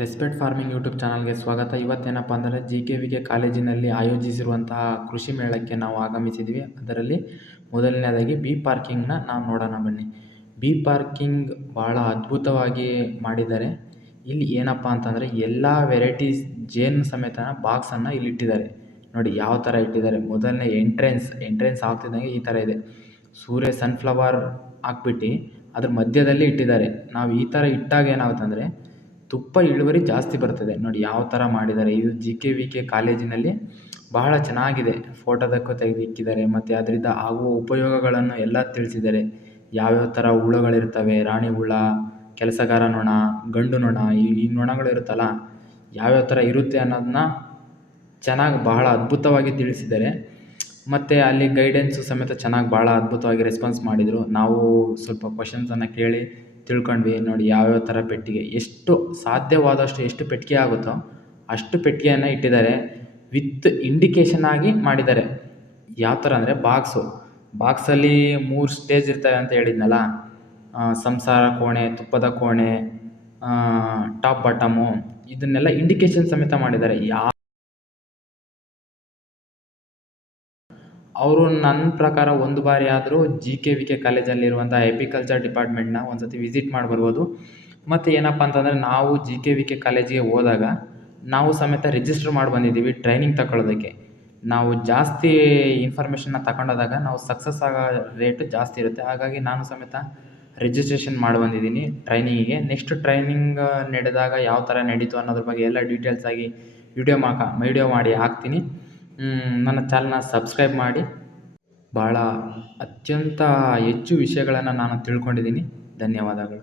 Respect farming YouTube ಚಾನಲ್ಗೆ ಸ್ವಾಗತ. ಇವತ್ತೇನಪ್ಪ ಅಂದರೆ JKVK ಕಾಲೇಜಿನಲ್ಲಿ ಆಯೋಜಿಸಿರುವಂತಹ ಕೃಷಿ ಮೇಳಕ್ಕೆ ನಾವು ಆಗಮಿಸಿದ್ವಿ. ಅದರಲ್ಲಿ ಮೊದಲನೇದಾಗಿ ಬೀ ಪಾರ್ಕಿಂಗ್ನ ನಾವು ನೋಡೋಣ ಬನ್ನಿ. ಬೀ ಪಾರ್ಕಿಂಗ್ ಭಾಳ ಅದ್ಭುತವಾಗಿ ಮಾಡಿದ್ದಾರೆ. ಇಲ್ಲಿ ಏನಪ್ಪ ಅಂತಂದರೆ ಎಲ್ಲ ವೆರೈಟೀಸ್ ಜೇನು ಸಮೇತ ಬಾಕ್ಸನ್ನು ಇಲ್ಲಿ ಇಟ್ಟಿದ್ದಾರೆ. ನೋಡಿ ಯಾವ ಥರ ಇಟ್ಟಿದ್ದಾರೆ. ಮೊದಲನೇ ಎಂಟ್ರೆನ್ಸ್ ಆಗ್ತಿದ್ದಂಗೆ ಈ ಥರ ಇದೆ. ಸನ್ಫ್ಲವರ್ ಹಾಕ್ಬಿಟ್ಟು ಅದ್ರ ಮಧ್ಯದಲ್ಲಿ ಇಟ್ಟಿದ್ದಾರೆ. ನಾವು ಈ ಥರ ಇಟ್ಟಾಗ ಏನಾಗುತ್ತಂದರೆ ತುಪ್ಪ ಇಳುವರಿ ಜಾಸ್ತಿ ಬರ್ತದೆ. ನೋಡಿ ಯಾವ ಥರ ಮಾಡಿದ್ದಾರೆ. ಇದು JKVK ಕಾಲೇಜಿನಲ್ಲಿ ಬಹಳ ಚೆನ್ನಾಗಿದೆ. ಫೋಟೋದಕ್ಕೂ ತೆಗೆದಿಕ್ಕಿದ್ದಾರೆ ಮತ್ತು ಅದರಿಂದ ಆಗುವ ಉಪಯೋಗಗಳನ್ನು ಎಲ್ಲ ತಿಳಿಸಿದ್ದಾರೆ. ಯಾವ್ಯಾವ ಥರ ಹುಳುಗಳಿರ್ತವೆ, ರಾಣಿ ಹುಳ, ಕೆಲಸಗಾರ ನೊಣ, ಗಂಡು ನೊಣ, ಈ ನೊಣಗಳಿರುತ್ತಲ್ಲ ಯಾವ್ಯಾವ ಥರ ಇರುತ್ತೆ ಅನ್ನೋದನ್ನ ಬಹಳ ಅದ್ಭುತವಾಗಿ ತಿಳಿಸಿದ್ದಾರೆ. ಮತ್ತು ಅಲ್ಲಿ ಗೈಡೆನ್ಸು ಸಮೇತ ಭಾಳ ಅದ್ಭುತವಾಗಿ ರೆಸ್ಪಾನ್ಸ್ ಮಾಡಿದರು. ನಾವು ಸ್ವಲ್ಪ ಕ್ವಶನ್ಸನ್ನು ಕೇಳಿ ತಿಳ್ಕೊಂಡ್ವಿ. ನೋಡಿ ಯಾವ್ಯಾವ ಥರ ಪೆಟ್ಟಿಗೆ, ಎಷ್ಟು ಸಾಧ್ಯವಾದಷ್ಟು ಎಷ್ಟು ಪೆಟ್ಟಿಗೆ ಆಗುತ್ತೋ ಅಷ್ಟು ಪೆಟ್ಟಿಗೆಯನ್ನು ಇಟ್ಟಿದ್ದಾರೆ. ವಿತ್ ಇಂಡಿಕೇಷನ್ ಆಗಿ ಮಾಡಿದ್ದಾರೆ. ಯಾವ ಥರ ಅಂದರೆ ಬಾಕ್ಸಲ್ಲಿ 3 ಸ್ಟೇಜ್ ಇರ್ತವೆ ಅಂತ ಹೇಳಿದ್ನಲ್ಲ. ಸಂಸಾರ ಕೋಣೆ, ತುಪ್ಪದ ಕೋಣೆ, ಟಾಪ್ ಬಾಟಮು, ಇದನ್ನೆಲ್ಲ ಇಂಡಿಕೇಷನ್ ಸಮೇತ ಮಾಡಿದ್ದಾರೆ. ಅವರು ನನ್ನ ಪ್ರಕಾರ ಒಂದು ಬಾರಿ ಆದರೂ JKVK ಕಾಲೇಜಲ್ಲಿರುವಂಥ ಎಪಿಕಲ್ಚರ್ ಡಿಪಾರ್ಟ್ಮೆಂಟ್ನ ಒಂದು ಸತಿ ವಿಸಿಟ್ ಮಾಡಿ ಬರ್ಬೋದು. ಮತ್ತು ಏನಪ್ಪ ಅಂತಂದರೆ ನಾವು JKVK ಕಾಲೇಜಿಗೆ ಹೋದಾಗ ನಾವು ಸಮೇತ ರಿಜಿಸ್ಟರ್ ಮಾಡಿ ಬಂದಿದ್ದೀವಿ ಟ್ರೈನಿಂಗ್ ತಗೊಳ್ಳೋದಕ್ಕೆ. ನಾವು ಜಾಸ್ತಿ ಇನ್ಫಾರ್ಮೇಷನ್ನ ತಗೊಂಡೋದಾಗ ನಾವು ಸಕ್ಸಸ್ ಆಗೋ ರೇಟು ಜಾಸ್ತಿ ಇರುತ್ತೆ. ಹಾಗಾಗಿ ನಾನು ಸಮೇತ ರಿಜಿಸ್ಟ್ರೇಷನ್ ಮಾಡಿ ಬಂದಿದ್ದೀನಿ ಟ್ರೈನಿಂಗಿಗೆ. ನೆಕ್ಸ್ಟ್ ಟ್ರೈನಿಂಗ್ ನಡೆದಾಗ ಯಾವ ಥರ ನಡೀತು ಅನ್ನೋದ್ರ ಬಗ್ಗೆ ಎಲ್ಲ ಡೀಟೇಲ್ಸಾಗಿ ವಿಡಿಯೋ ಮಾಡಿ ಹಾಕ್ತೀನಿ. ನನ್ನ ಚಾನಲ್ನ ಸಬ್ಸ್ಕ್ರೈಬ್ ಮಾಡಿ. ಭಾಳ ಅತ್ಯಂತ ಹೆಚ್ಚು ವಿಷಯಗಳನ್ನು ನಾನು ತಿಳ್ಕೊಂಡಿದ್ದೀನಿ. ಧನ್ಯವಾದಗಳು.